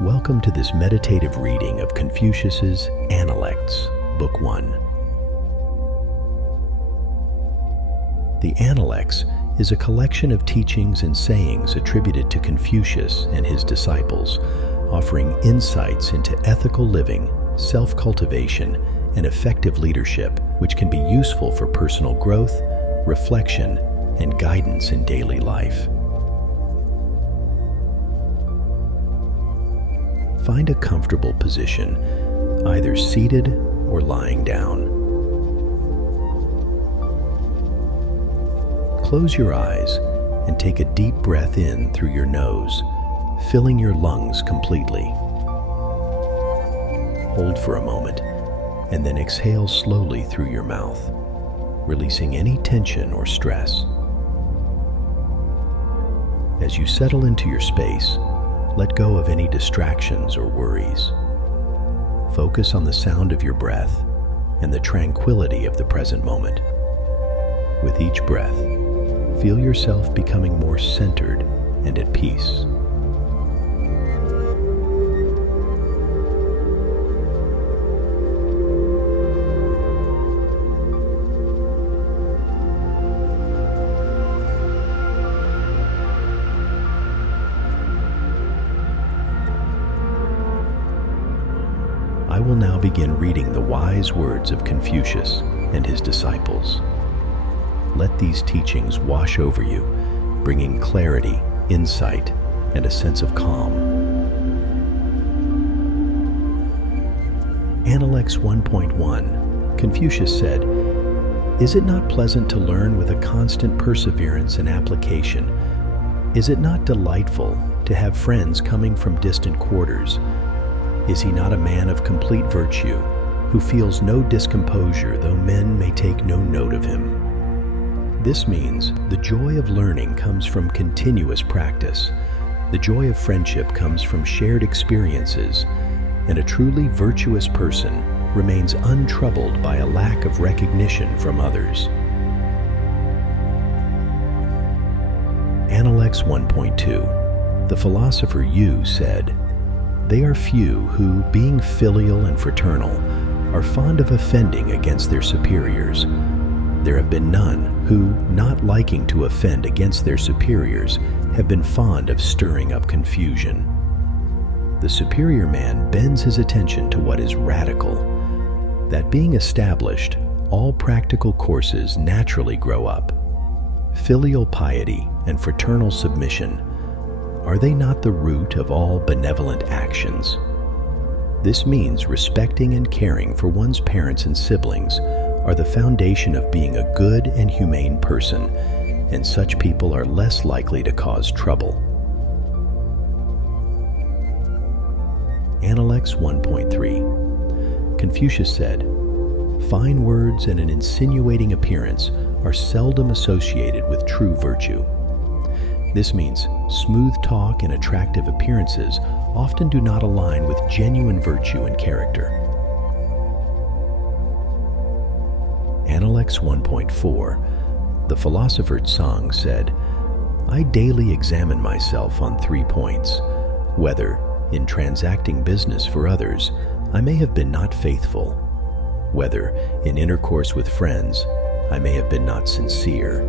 Welcome to this meditative reading of Confucius's Analects, Book 1. The Analects is a collection of teachings and sayings attributed to Confucius and his disciples, offering insights into ethical living, self-cultivation, and effective leadership, which can be useful for personal growth, reflection, and guidance in daily life. Find a comfortable position, either seated or lying down. Close your eyes and take a deep breath in through your nose, filling your lungs completely. Hold for a moment, and then exhale slowly through your mouth, releasing any tension or stress. As you settle into your space, let go of any distractions or worries. Focus on the sound of your breath and the tranquility of the present moment. With each breath, feel yourself becoming more centered and at peace. I will now begin reading the wise words of Confucius and his disciples. Let these teachings wash over you, bringing clarity, insight, and a sense of calm. Analects 1.1. Confucius said, "Is it not pleasant to learn with a constant perseverance and application? Is it not delightful to have friends coming from distant quarters? Is he not a man of complete virtue, who feels no discomposure though men may take no note of him?" This means the joy of learning comes from continuous practice. The joy of friendship comes from shared experiences, and a truly virtuous person remains untroubled by a lack of recognition from others. Analects 1.2. The philosopher Yu said, "They are few who, being filial and fraternal, are fond of offending against their superiors. There have been none who, not liking to offend against their superiors, have been fond of stirring up confusion." The superior man bends his attention to what is radical. That being established, all practical courses naturally grow up. Filial piety and fraternal submission, are they not the root of all benevolent actions? This means respecting and caring for one's parents and siblings are the foundation of being a good and humane person, and such people are less likely to cause trouble. Analects 1.3. Confucius said, "Fine words and an insinuating appearance are seldom associated with true virtue." This means smooth talk and attractive appearances often do not align with genuine virtue and character. Analects 1.4. The philosopher Tsang said, "I daily examine myself on 3 points, whether, in transacting business for others, I may have been not faithful, whether, in intercourse with friends, I may have been not sincere,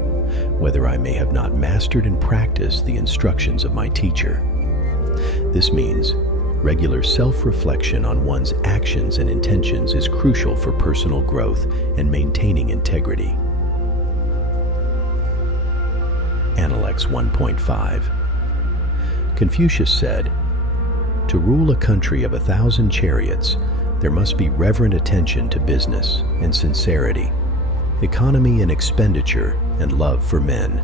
whether I may have not mastered and practiced the instructions of my teacher." This means regular self-reflection on one's actions and intentions is crucial for personal growth and maintaining integrity. Analects 1.5. Confucius said, "To rule a country of 1,000 chariots, there must be reverent attention to business and sincerity, economy in expenditure and love for men,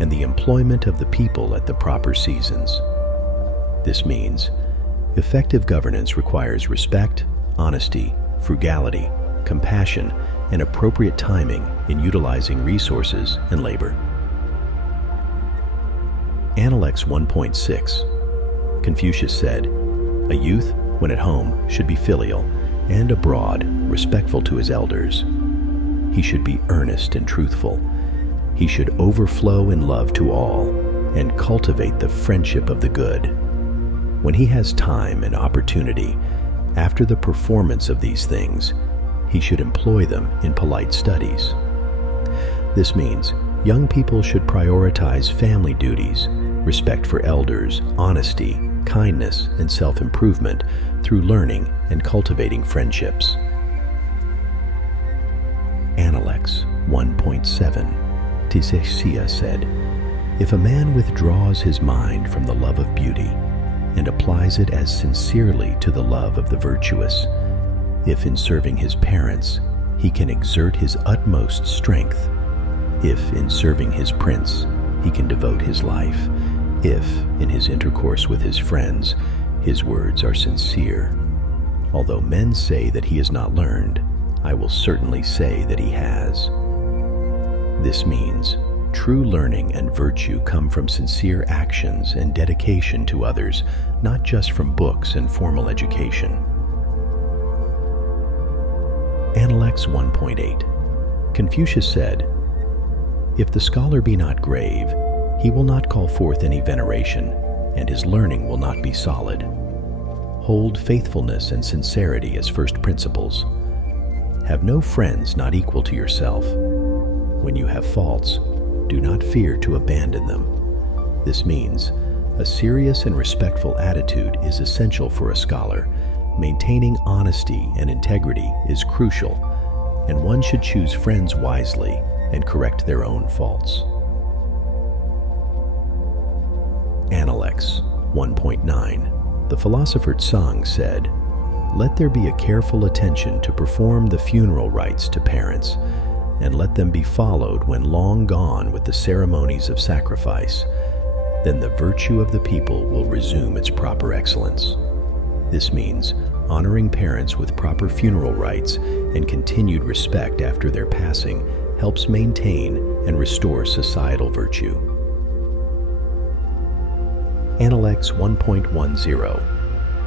and the employment of the people at the proper seasons." This means effective governance requires respect, honesty, frugality, compassion, and appropriate timing in utilizing resources and labor. Analects 1.6. Confucius said, "A youth, when at home, should be filial, and abroad, respectful to his elders. He should be earnest and truthful. He should overflow in love to all, and cultivate the friendship of the good." When he has time and opportunity, after the performance of these things, he should employ them in polite studies. This means young people should prioritize family duties, respect for elders, honesty, kindness, and self-improvement through learning and cultivating friendships. Analects 1.7 Tisexia said, "If a man withdraws his mind from the love of beauty and applies it as sincerely to the love of the virtuous, if in serving his parents he can exert his utmost strength, if in serving his prince he can devote his life, if in his intercourse with his friends his words are sincere, although men say that he has not learned, I will certainly say that he has." This means true learning and virtue come from sincere actions and dedication to others, not just from books and formal education. Analects 1.8 Confucius said, "If the scholar be not grave, he will not call forth any veneration, and his learning will not be solid. Hold faithfulness and sincerity as first principles. Have no friends not equal to yourself. When you have faults, do not fear to abandon them." This means a serious and respectful attitude is essential for a scholar. Maintaining honesty and integrity is crucial, and one should choose friends wisely and correct their own faults. Analects 1.9 The philosopher Tsang said, "Let there be a careful attention to perform the funeral rites to parents, and let them be followed when long gone with the ceremonies of sacrifice. Then the virtue of the people will resume its proper excellence." This means honoring parents with proper funeral rites and continued respect after their passing helps maintain and restore societal virtue. Analects 1.10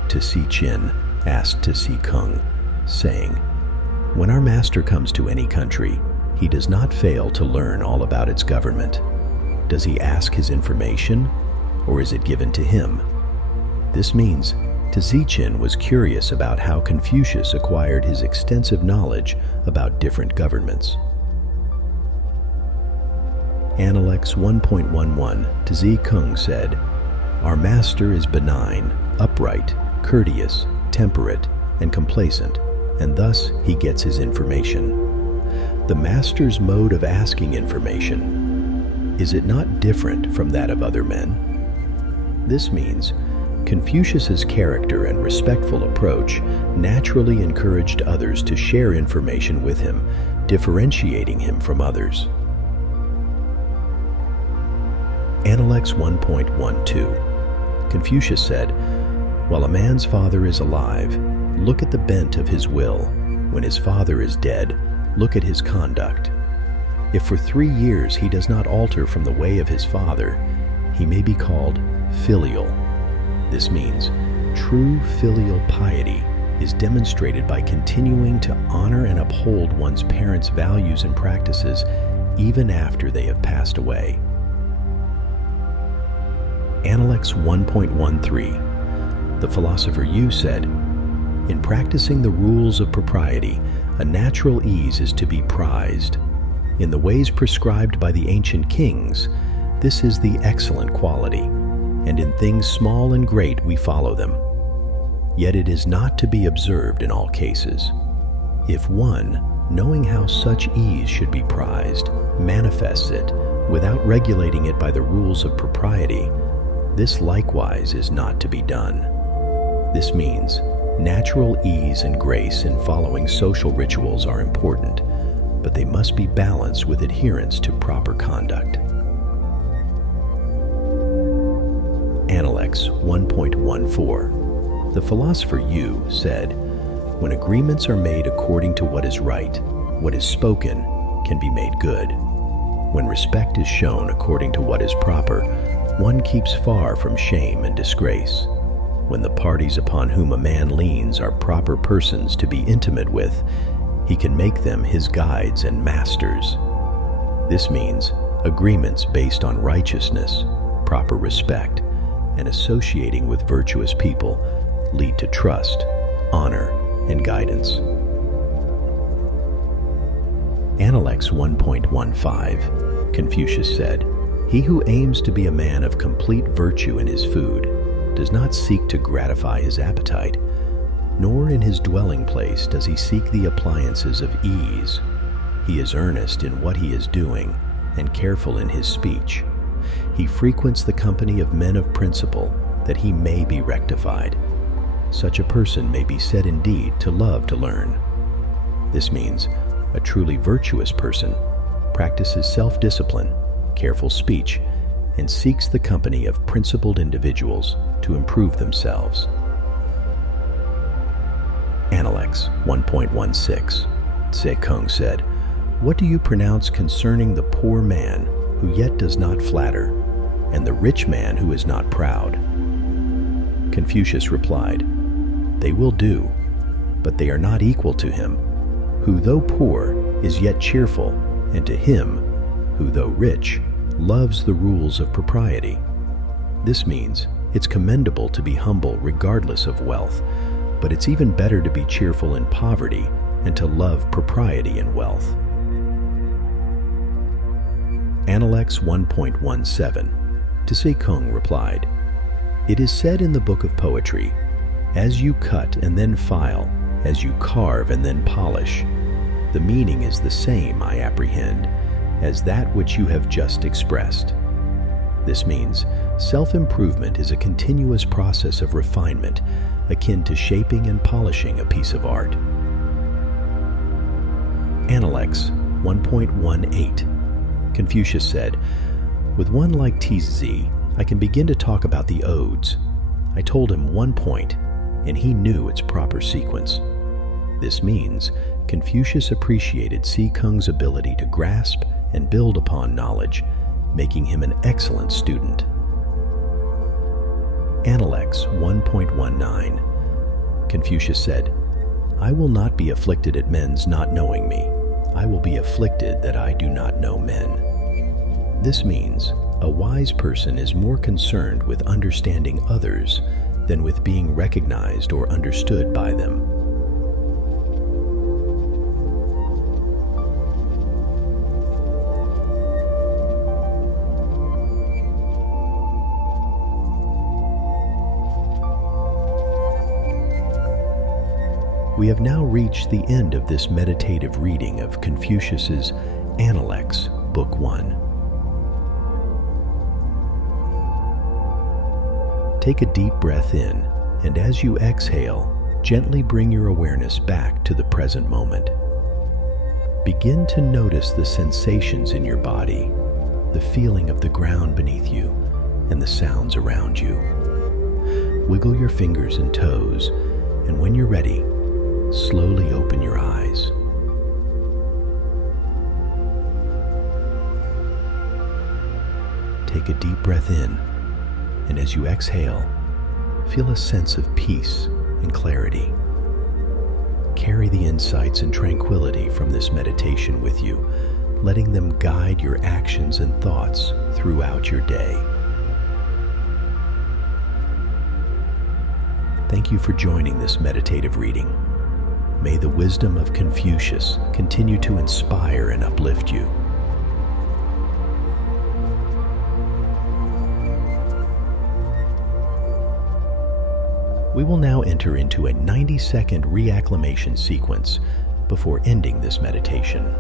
Tse Chin asked Tse Kung, saying, "When our master comes to any country, he does not fail to learn all about its government. Does he ask his information, or is it given to him?" This means Tse Chin was curious about how Confucius acquired his extensive knowledge about different governments. Analects 1.11 Tse Kung said, "Our master is benign, upright, courteous, temperate, and complacent, and thus he gets his information." The master's mode of asking information, is it not different from that of other men? This means Confucius's character and respectful approach naturally encouraged others to share information with him, differentiating him from others. Analects 1.12 Confucius said, "While a man's father is alive, look at the bent of his will. When his father is dead, look at his conduct. If for 3 years he does not alter from the way of his father, he may be called filial." This means true filial piety is demonstrated by continuing to honor and uphold one's parents' values and practices even after they have passed away. Analects 1.13 The philosopher Yu said, "In practicing the rules of propriety, a natural ease is to be prized. In the ways prescribed by the ancient kings, this is the excellent quality, and in things small and great we follow them. Yet it is not to be observed in all cases. If one, knowing how such ease should be prized, manifests it without regulating it by the rules of propriety, this likewise is not to be done." This means natural ease and grace in following social rituals are important, but they must be balanced with adherence to proper conduct. Analects 1.14 The philosopher Yu said, "When agreements are made according to what is right, what is spoken can be made good. When respect is shown according to what is proper, one keeps far from shame and disgrace. When the parties upon whom a man leans are proper persons to be intimate with, he can make them his guides and masters." This means agreements based on righteousness, proper respect, and associating with virtuous people lead to trust, honor, and guidance. Analects 1.15, Confucius said, "He who aims to be a man of complete virtue in his food does not seek to gratify his appetite, nor in his dwelling place does he seek the appliances of ease. He is earnest in what he is doing and careful in his speech. He frequents the company of men of principle that he may be rectified. Such a person may be said indeed to love to learn." This means a truly virtuous person practices self-discipline, careful speech, and seeks the company of principled individuals to improve themselves. Analects 1.16, Tse Kung said, "What do you pronounce concerning the poor man who yet does not flatter, and the rich man who is not proud?" Confucius replied, "They will do, but they are not equal to him, who though poor is yet cheerful, and to him, who though rich, loves the rules of propriety." This means it's commendable to be humble regardless of wealth, but it's even better to be cheerful in poverty and to love propriety in wealth. Analects 1.17, Tse Kung replied, "It is said in the book of poetry, 'As you cut and then file, as you carve and then polish.' The meaning is the same, I apprehend, as that which you have just expressed." This means self-improvement is a continuous process of refinement, akin to shaping and polishing a piece of art. Analects 1.18, Confucius said, "With one like Tzu, I can begin to talk about the odes. I told him one point, and he knew its proper sequence." This means Confucius appreciated Tse Kung's ability to grasp and build upon knowledge, making him an excellent student. Analects 1.19, Confucius said, "I will not be afflicted at men's not knowing me. I will be afflicted that I do not know men." This means a wise person is more concerned with understanding others than with being recognized or understood by them. We have now reached the end of this meditative reading of Confucius's Analects, Book 1. Take a deep breath in, and as you exhale, gently bring your awareness back to the present moment. Begin to notice the sensations in your body, the feeling of the ground beneath you, and the sounds around you. Wiggle your fingers and toes, and when you're ready, slowly open your eyes. Take a deep breath in, and as you exhale, feel a sense of peace and clarity. Carry the insights and tranquility from this meditation with you, letting them guide your actions and thoughts throughout your day. Thank you for joining this meditative reading. May the wisdom of Confucius continue to inspire and uplift you. We will now enter into a 90-second reacclimation sequence before ending this meditation.